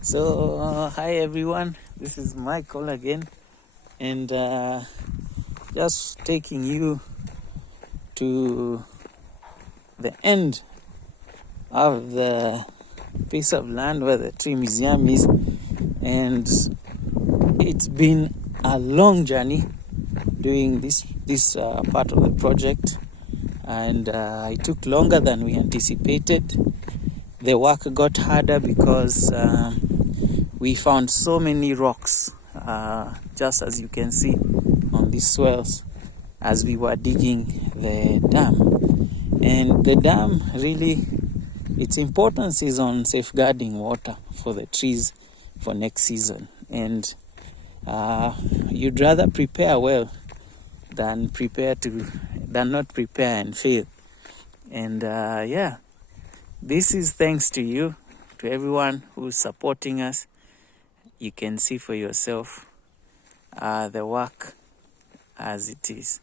So hi everyone, this is Michael again, and just taking you to the end of the piece of land where the tree museum is. And it's been a long journey doing this part of the project, and it took longer than we anticipated. The work got harder because we found so many rocks, just as you can see on these swells, as we were digging the dam. And the dam, really, its importance is on safeguarding water for the trees for next season. And you'd rather prepare well than not prepare and fail. And this is thanks to you, to everyone who's supporting us. You can see for yourself the work as it is.